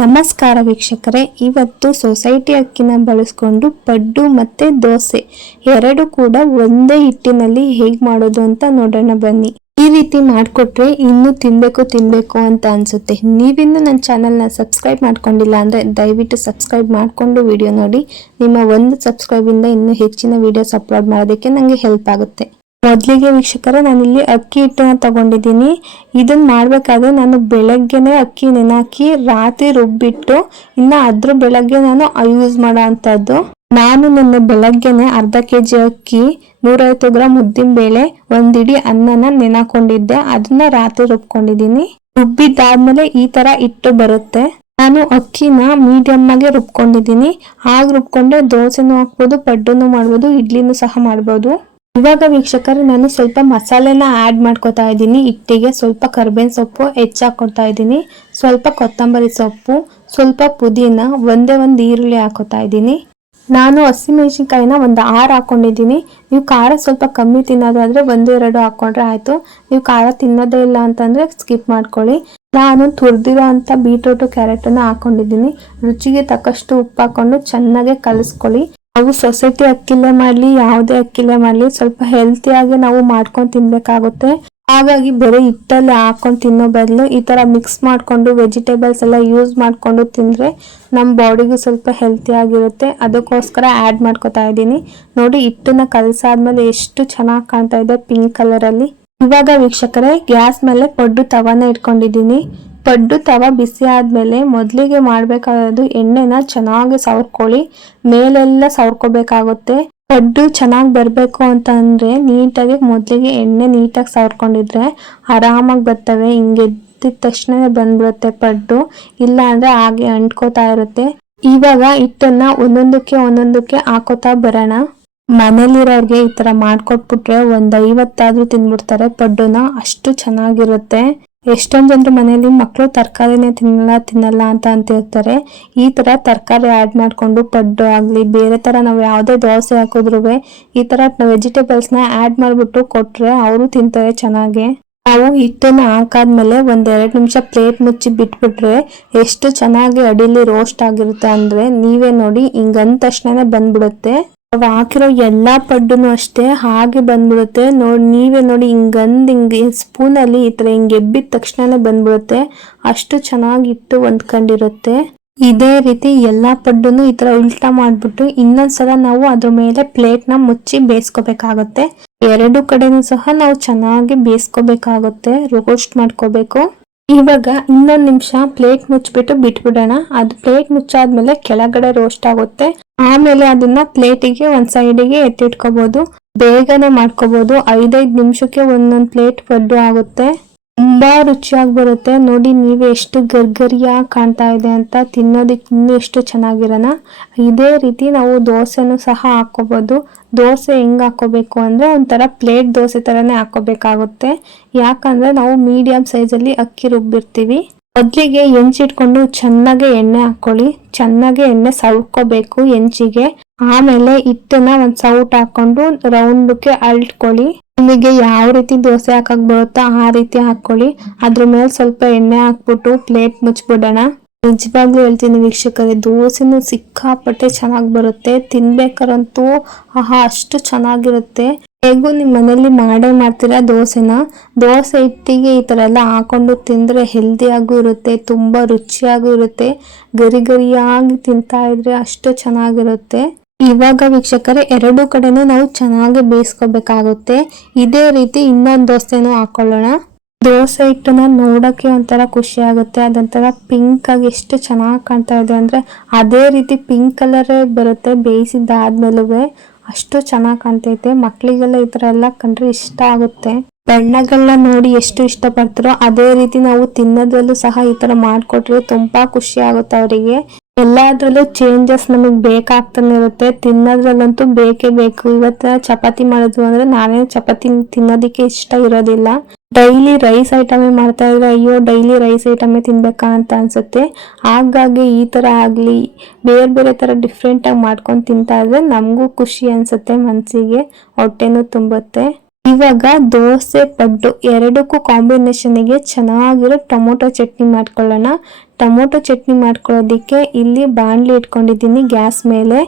ನಮಸ್ಕಾರ ವೀಕ್ಷಕರೇ, ಇವತ್ತು ಸೊಸೈಟಿ ಅಕ್ಕಿನ ಬಳಸ್ಕೊಂಡು ಪಡ್ಡು ಮತ್ತೆ ದೋಸೆ ಎರಡು ಕೂಡ ಒಂದೇ ಹಿಟ್ಟಿನಲ್ಲಿ ಹೇಗೆ ಮಾಡೋದು ಅಂತ ನೋಡೋಣ ಬನ್ನಿ. ಈ ರೀತಿ ಮಾಡಿಕೊಟ್ರೆ ಇನ್ನೂ ತಿನ್ಬೇಕು ಅಂತ ಅನ್ಸುತ್ತೆ. ನೀವಿನ್ನೂ ನನ್ನ ಚಾನಲ್ನ ಸಬ್ಸ್ಕ್ರೈಬ್ ಮಾಡ್ಕೊಂಡಿಲ್ಲ ಅಂದರೆ ದಯವಿಟ್ಟು ಸಬ್ಸ್ಕ್ರೈಬ್ ಮಾಡಿಕೊಂಡು ವಿಡಿಯೋ ನೋಡಿ. ನಿಮ್ಮ ಒಂದು ಸಬ್ಸ್ಕ್ರೈಬಿಂದ ಇನ್ನೂ ಹೆಚ್ಚಿನ ವಿಡಿಯೋಸ್ ಅಪ್ಲೋಡ್ ಮಾಡೋದಕ್ಕೆ ನನಗೆ ಹೆಲ್ಪ್ ಆಗುತ್ತೆ. ಮೊದಲಿಗೆ ವೀಕ್ಷಕರೇ, ನಾನಿಲ್ಲಿ ಅಕ್ಕಿ ಹಿಟ್ಟನ್ನ ತಗೊಂಡಿದ್ದೀನಿ. ಇದನ್ನ ಮಾಡಬೇಕಾದ್ರೆ ನಾನು ಬೆಳಗ್ಗೆನೆ ಅಕ್ಕಿ ನೆನಾಕಿ ರಾತ್ರಿ ರುಬ್ಬಿಟ್ಟು ಇನ್ನು ಅದ್ರ ಬೆಳಗ್ಗೆ ನಾನು ಯೂಸ್ ಮಾಡೋ ಅಂಥದ್ದು. ನಾನು ನನ್ನ ಬೆಳಗ್ಗೆನೆ ಅರ್ಧ ಕೆಜಿ ಅಕ್ಕಿ, 150 ಗ್ರಾಮ್ ಉದ್ದಿನ ಬೇಳೆ, ಒಂದಿಡಿ ಅನ್ನನ ನೆನಾಕೊಂಡಿದ್ದೆ. ಅದನ್ನ ರಾತ್ರಿ ರುಬ್ಕೊಂಡಿದ್ದೀನಿ. ರುಬ್ಬಿದ್ದಾದ್ಮೇಲೆ ಈ ತರ ಹಿಟ್ಟು ಬರುತ್ತೆ. ನಾನು ಅಕ್ಕಿನ ಮೀಡಿಯಮ್ ಆಗಿ ರುಬ್ಕೊಂಡಿದ್ದೀನಿ. ಹಾಗೆ ರುಬ್ಕೊಂಡ್ರೆ ದೋಸೆನೂ ಹಾಕ್ಬೋದು, ಪಡ್ಡುನು ಮಾಡ್ಬೋದು, ಇಡ್ಲಿನೂ ಸಹ ಮಾಡ್ಬೋದು. ಇವಾಗ ವೀಕ್ಷಕರು ನಾನು ಸ್ವಲ್ಪ ಮಸಾಲೆನ ಆಡ್ ಮಾಡ್ಕೊತಾ ಇದ್ದೀನಿ. ಹಿಟ್ಟಿಗೆ ಸ್ವಲ್ಪ ಕರ್ಬೇವಿನ ಸೊಪ್ಪು ಹೆಚ್ಚಾಕೊತಾ ಇದ್ದೀನಿ, ಸ್ವಲ್ಪ ಕೊತ್ತಂಬರಿ ಸೊಪ್ಪು, ಸ್ವಲ್ಪ ಪುದೀನ, ಒಂದು ಈರುಳ್ಳಿ ಹಾಕೋತಾ ಇದ್ದೀನಿ. ನಾನು ಹಸಿಮೆಣಸಿನ್ಕಾಯಿನ ಒಂದು 6 ಹಾಕೊಂಡಿದ್ದೀನಿ. ನೀವು ಖಾರ ಸ್ವಲ್ಪ ಕಮ್ಮಿ ತಿನ್ನೋದಾದ್ರೆ 1-2 ಹಾಕೊಂಡ್ರೆ ಆಯ್ತು. ನೀವು ಖಾರ ತಿನ್ನೋದೇ ಇಲ್ಲ ಅಂತಂದ್ರೆ ಸ್ಕಿಪ್ ಮಾಡ್ಕೊಳ್ಳಿ. ನಾನು ತುರಿದಿರೋ ಅಂತ ಬೀಟ್ರೂಟು ಕ್ಯಾರೆಟನ್ನ ಹಾಕೊಂಡಿದ್ದೀನಿ. ರುಚಿಗೆ ತಕ್ಕಷ್ಟು ಉಪ್ಪು ಹಾಕೊಂಡು ಚೆನ್ನಾಗಿ ಕಲಿಸ್ಕೊಳ್ಳಿ. ನಾವು ಸೊಸೈಟಿ ಅಕ್ಕಿಲೇ ಮಾಡಲಿ ಯಾವುದೇ ಅಕ್ಕಿಲೇ ಮಾಡಲಿ ಸ್ವಲ್ಪ ಹೆಲ್ತಿಯಾಗಿ ನಾವು ಮಾಡ್ಕೊಂಡು ತಿನ್ಬೇಕಾಗುತ್ತೆ. ಹಾಗಾಗಿ ಬರೀ ಹಿಟ್ಟಲ್ಲಿ ಹಾಕೊಂಡು ತಿನ್ನೋ ಬದಲು ಈ ತರ ಮಿಕ್ಸ್ ಮಾಡ್ಕೊಂಡು ವೆಜಿಟೇಬಲ್ಸ್ ಎಲ್ಲ ಯೂಸ್ ಮಾಡ್ಕೊಂಡು ತಿಂದ್ರೆ ನಮ್ಮ ಬಾಡಿಗೂ ಸ್ವಲ್ಪ ಹೆಲ್ತಿ ಆಗಿರುತ್ತೆ. ಅದಕ್ಕೋಸ್ಕರ ಆ್ಯಡ್ ಮಾಡ್ಕೊತಾ ಇದ್ದೀನಿ. ನೋಡಿ, ಹಿಟ್ಟನ್ನ ಕಲಸಾದ್ಮೇಲೆ ಎಷ್ಟು ಚೆನ್ನಾಗಿ ಕಾಣ್ತಾ ಇದೆ ಪಿಂಕ್ ಕಲರ್ ಅಲ್ಲಿ. ಇವಾಗ ವೀಕ್ಷಕರೇ, ಗ್ಯಾಸ್ ಮೇಲೆ ಪಡ್ಡು ತವಾನ ಇಟ್ಕೊಂಡಿದ್ದೀನಿ. ಪಡ್ಡು ತವ ಬಿಸಿ ಆದ್ಮೇಲೆ ಮೊದಲಿಗೆ ಮಾಡ್ಬೇಕಾಗೋದು ಎಣ್ಣೆನ ಚೆನ್ನಾಗಿ ಸವರ್ಕೊಳ್ಳಿ. ಮೇಲೆಲ್ಲ ಸವರ್ಕೋಬೇಕಾಗುತ್ತೆ. ಪಡ್ಡು ಚೆನ್ನಾಗಿ ಬರಬೇಕು ಅಂತ ಅಂದ್ರೆ ನೀಟಾಗಿ ಮೊದಲಿಗೆ ಎಣ್ಣೆ ನೀಟಾಗಿ ಸವರ್ಕೊಂಡಿದ್ರೆ ಆರಾಮಾಗಿ ಬರ್ತವೆ. ಹಿಂಗೆ ಎದ್ದಿದ ತಕ್ಷಣ ಬಂದ್ಬಿಡುತ್ತೆ ಪಡ್ಡು, ಇಲ್ಲ ಅಂದ್ರೆ ಹಾಗೆ ಅಂಟ್ಕೋತಾ ಇರುತ್ತೆ. ಇವಾಗ ಹಿಟ್ಟನ್ನ ಒಂದೊಂದಕ್ಕೆ ಹಾಕೋತಾ ಬರೋಣ. ಮನೇಲಿರೋರ್ಗೆ ಈ ತರ ಮಾಡ್ಕೊಟ್ಬಿಟ್ರೆ 50 ಆದ್ರೂ ತಿನ್ಬಿಡ್ತಾರೆ ಪಡ್ಡುನ, ಅಷ್ಟು ಚೆನ್ನಾಗಿರುತ್ತೆ. ಎಷ್ಟೊಂದ್ ಜನರು ಮನೆಯಲ್ಲಿ ಮಕ್ಕಳು ತರಕಾರಿನೇ ತಿನ್ನಲ್ಲ ಅಂತ ಅಂತಿರ್ತಾರೆ. ಈ ತರ ತರಕಾರಿ ಆಡ್ ಮಾಡ್ಕೊಂಡು ಪಡ್ಡು ಆಗ್ಲಿ ಬೇರೆ ತರ ನಾವು ಯಾವುದೇ ದೋಸೆ ಹಾಕಿದ್ರು ಈ ತರ ವೆಜಿಟೇಬಲ್ಸ್ ನ ಆಡ್ ಮಾಡ್ಬಿಟ್ಟು ಕೊಟ್ರೆ ಅವರು ತಿಂತಾರೆ ಚೆನ್ನಾಗಿ. ನಾವು ಹಿಟ್ಟನ್ನ ಹಾಕಾದ್ಮೇಲೆ 1-2 ನಿಮಿಷ ಪ್ಲೇಟ್ ಮುಚ್ಚಿ ಬಿಟ್ಬಿಟ್ರೆ ಎಷ್ಟು ಚೆನ್ನಾಗಿ ಅಡಿಲಿ ರೋಸ್ಟ್ ಆಗಿರುತ್ತೆ ಅಂದ್ರೆ ನೀವೇ ನೋಡಿ, ಹಿಂಗಂದ ತಕ್ಷಣ ಬಂದ್ಬಿಡುತ್ತೆ. ನಾವು ಹಾಕಿರೋ ಎಲ್ಲಾ ಪಡ್ಡುನು ಅಷ್ಟೇ ಹಾಗೆ ಬಂದ್ಬಿಡುತ್ತೆ. ನೀವೇ ನೋಡಿ, ಹಿಂಗೆ ಸ್ಪೂನಲ್ಲಿ ಈ ತರ ಹಿಂಗೆ ಎಬ್ಬಿದ ತಕ್ಷಣ ಬಂದ್ಬಿಡುತ್ತೆ. ಅಷ್ಟು ಚೆನ್ನಾಗಿ ಹಿಟ್ಟು ಹೊಂದ್ಕೊಂಡಿರುತ್ತೆ. ಇದೇ ರೀತಿ ಎಲ್ಲಾ ಪಡ್ಡುನು ಈ ತರ ಉಲ್ಟಾ ಮಾಡ್ಬಿಟ್ಟು ಇನ್ನೊಂದ್ಸಲ ನಾವು ಅದ್ರ ಮೇಲೆ ಪ್ಲೇಟ್ ನ ಮುಚ್ಚಿ ಬೇಯಿಸ್ಕೋಬೇಕಾಗುತ್ತೆ. 2 ಕಡೆನೂ ಸಹ ನಾವು ಚೆನ್ನಾಗಿ ಬೇಯಿಸ್ಕೋಬೇಕಾಗುತ್ತೆ, ರೋಸ್ಟ್ ಮಾಡ್ಕೋಬೇಕು. ಇವಾಗ 1 ನಿಮಿಷ ಪ್ಲೇಟ್ ಮುಚ್ಚಿಬಿಟ್ಟು ಬಿಟ್ಬಿಡೋಣ. ಅದು ಪ್ಲೇಟ್ ಮುಚ್ಚಾದ್ಮೇಲೆ ಕೆಳಗಡೆ ರೋಸ್ಟ್ ಆಗುತ್ತೆ. ಆಮೇಲೆ ಅದನ್ನ ಪ್ಲೇಟಿಗೆ ಒಂದ್ ಸೈಡಿಗೆ ಎತ್ತಿಟ್ಕೋಬಹುದು. ಬೇಗನೆ ಮಾಡ್ಕೋಬಹುದು. 5 ನಿಮಿಷಕ್ಕೆ ಒಂದೊಂದು ಪ್ಲೇಟ್ ಪಡ್ಡು ಆಗುತ್ತೆ. ತುಂಬಾ ರುಚಿಯಾಗಿ ಬರುತ್ತೆ. ನೋಡಿ ನೀವೇ ಎಷ್ಟು ಗರ್ಗರಿಯಾಗಿ ಕಾಣ್ತಾ ಇದೆ ಅಂತ, ತಿನ್ನೋದಕ್ಕೆ ಇನ್ನೂ ಎಷ್ಟು ಚೆನ್ನಾಗಿರೋಣ. ಇದೇ ರೀತಿ ನಾವು ದೋಸೆನೂ ಸಹ ಹಾಕೋಬಹುದು. ದೋಸೆ ಹೆಂಗ್ ಹಾಕೋಬೇಕು ಅಂದ್ರೆ ಒಂಥರ ಪ್ಲೇಟ್ ದೋಸೆ ತರನೇ ಹಾಕೋಬೇಕಾಗುತ್ತೆ. ಯಾಕಂದ್ರೆ ನಾವು ಮೀಡಿಯಂ ಸೈಜಲ್ಲಿ ಅಕ್ಕಿ ರುಬ್ಬಿರ್ತೀವಿ. ಮೊದಲಿಗೆ ಹೆಂಚಿಟ್ಕೊಂಡು ಚೆನ್ನಾಗಿ ಎಣ್ಣೆ ಹಾಕೊಳ್ಳಿ. ಚೆನ್ನಾಗಿ ಎಣ್ಣೆ ಸವರ್ಕೋಬೇಕು ಹೆಂಚಿಗೆ. ಆಮೇಲೆ ಹಿಟ್ಟನ್ನ ಒಂದ್ ಸೌಟ್ ಹಾಕೊಂಡು ರೌಂಡ್ಗೆ ಅಲ್ಟ್ಕೊಳ್ಳಿ. ನಿಮಗೆ ಯಾವ ರೀತಿ ದೋಸೆ ಹಾಕಕ್ ಬರುತ್ತೋ ಆ ರೀತಿ ಹಾಕೊಳ್ಳಿ. ಅದ್ರ ಮೇಲೆ ಸ್ವಲ್ಪ ಎಣ್ಣೆ ಹಾಕ್ಬಿಟ್ಟು ಪ್ಲೇಟ್ ಮುಚ್ಬಿಡೋಣ. ನಿಜವಾಗ್ಲೂ ಹೇಳ್ತೀನಿ ವೀಕ್ಷಕರೇ, ದೋಸೆನೂ ಸಿಕ್ಕಾಪಟ್ಟೆ ಚೆನ್ನಾಗಿ ಬರುತ್ತೆ. ತಿನ್ಬೇಕಾರಂತೂ ಅಷ್ಟು ಚೆನ್ನಾಗಿರುತ್ತೆ. ಹೇಗೂ ನಿಮ್ಮ ಮನೇಲಿ ಮಾಡ್ತೀರಾ ದೋಸೆನ. ದೋಸೆ ಹಿಟ್ಟಿಗೆ ಈ ತರ ಎಲ್ಲ ಹಾಕೊಂಡು ತಿಂದ್ರೆ ಹೆಲ್ದಿಯಾಗೂ ಇರುತ್ತೆ, ತುಂಬಾ ರುಚಿಯಾಗೂ ಇರುತ್ತೆ. ಗರಿಯಾಗಿ ತಿಂತಾ ಇದ್ರೆ ಅಷ್ಟು ಚೆನ್ನಾಗಿರುತ್ತೆ. ಇವಾಗ ವೀಕ್ಷಕರೇ, 2 ಕಡೆನೂ ನಾವು ಚೆನ್ನಾಗಿ ಬೇಯಿಸ್ಕೋಬೇಕಾಗುತ್ತೆ. ಇದೇ ರೀತಿ ಇನ್ನೊಂದು ದೋಸೆನೂ ಹಾಕೊಳ್ಳೋಣ. ದೋಸೆ ಹಿಟ್ಟನ್ನ ನೋಡಕ್ಕೆ ಒಂಥರ ಖುಷಿ ಆಗುತ್ತೆ. ಅದೊಂಥರ ಪಿಂಕ್ ಆಗಿ ಎಷ್ಟು ಚೆನ್ನಾಗಿ ಕಾಣ್ತಾ ಇದೆ ಅಂದ್ರೆ ಅದೇ ರೀತಿ ಪಿಂಕ್ ಕಲರ್ ಬರುತ್ತೆ ಬೇಯಿಸಿದ್ದಾದ್ಮೇಲೂ. ಅಷ್ಟು ಚೆನ್ನಾಗಿ ಕಾಣ್ತೈತೆ. ಮಕ್ಳಿಗೆಲ್ಲ ಈ ತರ ಎಲ್ಲ ಕಂಡ್ರೆ ಇಷ್ಟ ಆಗುತ್ತೆ. ಬಣ್ಣಗಳನ್ನ ನೋಡಿ ಎಷ್ಟು ಇಷ್ಟ ಪಡ್ತಾರೋ ಅದೇ ರೀತಿ ನಾವು ತಿನ್ನೋದ್ರಲ್ಲೂ ಸಹ ಈ ತರ ಮಾಡ್ಕೊಟ್ರೆ ತುಂಬಾ ಖುಷಿ ಆಗುತ್ತೆ ಅವರಿಗೆ. ಎಲ್ಲಾದ್ರಲ್ಲೂ ಚೇಂಜಸ್ ನಮಗ್ ಬೇಕಾಗ್ತಾನೆ ಇರುತ್ತೆ. ತಿನ್ನೋದ್ರಲ್ಲಂತೂ ಬೇಕೇ ಬೇಕು. ಇವತ್ತ ಚಪಾತಿ ಮಾಡಿದ್ವು ಅಂದ್ರೆ ನಾನೇ ಚಪಾತಿ ತಿನ್ನೋದಿಕ್ಕೆ ಇಷ್ಟ ಇರೋದಿಲ್ಲ. ಡೈಲಿ ರೈಸ್ ಐಟಮೇ ಮಾಡ್ತಾ ಇದ್ರೆ ಅಯ್ಯೋ ಡೈಲಿ ರೈಸ್ ಐಟಮೇ ತಿನ್ಬೇಕಾ ಅಂತ ಅನ್ಸುತ್ತೆ. ಹಾಗಾಗಿ ಈ ತರ ಆಗ್ಲಿ ಬೇರೆ ತರ ಡಿಫ್ರೆಂಟ್ ಆಗಿ ಮಾಡ್ಕೊಂಡು ತಿಂತಾ ಇದ್ರೆ ನಮಗೂ ಖುಷಿ ಅನ್ಸುತ್ತೆ, ಮನ್ಸಿಗೆ ಹೊಟ್ಟೆನೂ ತುಂಬುತ್ತೆ. ಇವಾಗ ದೋಸೆ ಪಡ್ಡು ಎರಡಕ್ಕೂ ಕಾಂಬಿನೇಷನ್ಗೆ ಚೆನ್ನಾಗಿರೋ ಟೊಮೊಟೊ ಚಟ್ನಿ ಮಾಡ್ಕೊಳ್ಳೋಣ. ಟೊಮೊಟೊ ಚಟ್ನಿ ಮಾಡ್ಕೊಳ್ಳೋದಿಕ್ಕೆ ಇಲ್ಲಿ ಬಾಣಲಿ ಇಟ್ಕೊಂಡಿದ್ದೀನಿ ಗ್ಯಾಸ್ ಮೇಲೆ.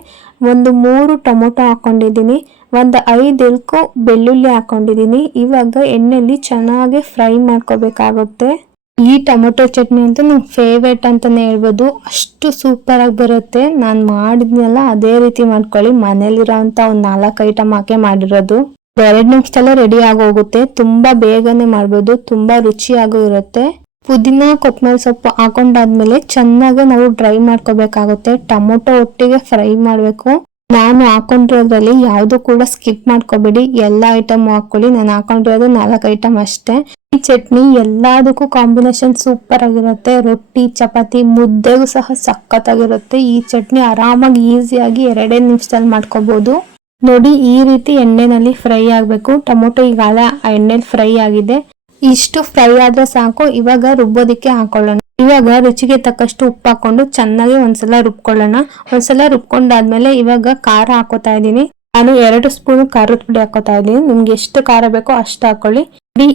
ಒಂದು 3 ಟೊಮೊಟೊ ಹಾಕೊಂಡಿದ್ದೀನಿ. ಒಂದು 5 ಎಲ್ಕು ಬೆಳ್ಳುಳ್ಳಿ ಹಾಕೊಂಡಿದ್ದೀನಿ. ಇವಾಗ ಎಣ್ಣೆಯಲ್ಲಿ ಚೆನ್ನಾಗಿ ಫ್ರೈ ಮಾಡ್ಕೋಬೇಕಾಗುತ್ತೆ. ಈ ಟೊಮೊಟೊ ಚಟ್ನಿ ಅಂತೂ ನಂಗೆ ಫೇವ್ರೇಟ್ ಅಂತಾನೆ ಹೇಳ್ಬೋದು. ಅಷ್ಟು ಸೂಪರ್ ಆಗಿ ಬರುತ್ತೆ. ನಾನು ಮಾಡಿದ್ನೆಲ್ಲ ಅದೇ ರೀತಿ ಮಾಡ್ಕೊಳ್ಳಿ. ಮನೇಲಿರೋ ಅಂತ ಒಂದು 4 ಐಟಮ್ ಹಾಕಿ ಮಾಡಿರೋದು. 2 ನಿಮಿಷದಲ್ಲೇ ರೆಡಿ ಆಗೋಗುತ್ತೆ. ತುಂಬಾ ಬೇಗನೆ ಮಾಡ್ಬೋದು. ತುಂಬಾ ರುಚಿಯಾಗೂ ಇರುತ್ತೆ. ಪುದೀನ ಕೊತ್ತಂಬರಿ ಸೊಪ್ಪು ಹಾಕೊಂಡಾದ್ಮೇಲೆ ಚೆನ್ನಾಗಿ ನಾವು ಡ್ರೈ ಮಾಡ್ಕೋಬೇಕಾಗುತ್ತೆ. ಟೊಮೊಟೊ ಒಟ್ಟಿಗೆ ಫ್ರೈ ಮಾಡಬೇಕು. ನಾನು ಹಾಕೊಂಡಿರೋದ್ರಲ್ಲಿ ಯಾವುದು ಕೂಡ ಸ್ಕಿಪ್ ಮಾಡ್ಕೋಬೇಡಿ. ಎಲ್ಲಾ ಐಟಮ್ ಹಾಕೊಳ್ಳಿ. ನಾನು ಹಾಕೊಂಡಿರೋದು 4 ಐಟಮ್ ಅಷ್ಟೇ. ಈ ಚಟ್ನಿ ಎಲ್ಲದಕ್ಕೂ ಕಾಂಬಿನೇಷನ್ ಸೂಪರ್ ಆಗಿರುತ್ತೆ. ರೊಟ್ಟಿ, ಚಪಾತಿ, ಮುದ್ದೆಗೂ ಸಹ ಸಖತ್ತಾಗಿರುತ್ತೆ. ಈ ಚಟ್ನಿ ಆರಾಮಾಗಿ ಈಸಿಯಾಗಿ 2 ನಿಮಿಷದಲ್ಲಿ ಮಾಡ್ಕೋಬಹುದು. ನೋಡಿ, ಈ ರೀತಿ ಎಣ್ಣೆನಲ್ಲಿ ಫ್ರೈ ಆಗಬೇಕು. ಟೊಮೊಟೊ ಈಗಾಲ ಎಣ್ಣೆಲಿ ಫ್ರೈ ಆಗಿದೆ. ಇಷ್ಟು ಫ್ರೈ ಆದ್ರೆ ಸಾಕು. ಇವಾಗ ರುಬ್ಬೋದಿಕ್ಕೆ ಹಾಕೊಳ್ಳೋಣ. ಇವಾಗ ರುಚಿಗೆ ತಕ್ಕಷ್ಟು ಉಪ್ಪು ಹಾಕೊಂಡು ಚೆನ್ನಾಗಿ ಒಂದ್ಸಲ ರುಬ್ಕೊಳ್ಳೋಣ. ಒಂದ್ಸಲ ರುಬ್ಕೊಂಡಾದ್ಮೇಲೆ ಇವಾಗ ಖಾರ ಹಾಕೋತಾ ಇದ್ದೀನಿ. ನಾನು 2 ಸ್ಪೂನ್ ಖಾರದ ಪುಡಿ ಹಾಕೋತಾ ಇದ್ದೀನಿ. ನಿಮ್ಗೆ ಎಷ್ಟು ಖಾರ ಬೇಕೋ ಅಷ್ಟು ಹಾಕೊಳ್ಳಿ.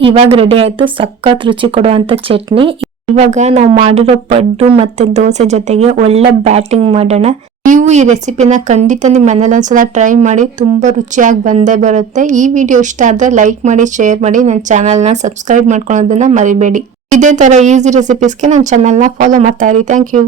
ಇವಾಗ ರೆಡಿ ಆಯ್ತು ಸಖತ್ ರುಚಿ ಕೊಡುವಂತ ಚಟ್ನಿ. ಇವಾಗ ನಾವು ಮಾಡಿರೋ ಪಡ್ಡು ಮತ್ತೆ ದೋಸೆ ಜೊತೆಗೆ ಒಳ್ಳೆ ಬ್ಯಾಟಿಂಗ್ ಮಾಡೋಣ. ನೀವು ಈ ರೆಸಿಪಿನ ಖಂಡಿತ ನಿಮ್ಮ ಮನೇಲಿ ಒಂದ್ಸಲ ಟ್ರೈ ಮಾಡಿ. ತುಂಬಾ ರುಚಿಯಾಗಿ ಬಂದೇ ಬರುತ್ತೆ. ಈ ವಿಡಿಯೋ ಇಷ್ಟ ಆದ್ರೆ ಲೈಕ್ ಮಾಡಿ, ಶೇರ್ ಮಾಡಿ. ನನ್ನ ಚಾನಲ್ನ ಸಬ್ಸ್ಕ್ರೈಬ್ ಮಾಡ್ಕೊಳ್ಳೋದನ್ನ ಮರಿಬೇಡಿ. ಇದೇ ತರ ಈಸಿ ರೆಸಿಪೀಸ್ಗೆ ನನ್ನ ಚಾನಲ್ನ ಫಾಲೋ ಮಾಡ್ತಾ ಇರಿ. Thank you.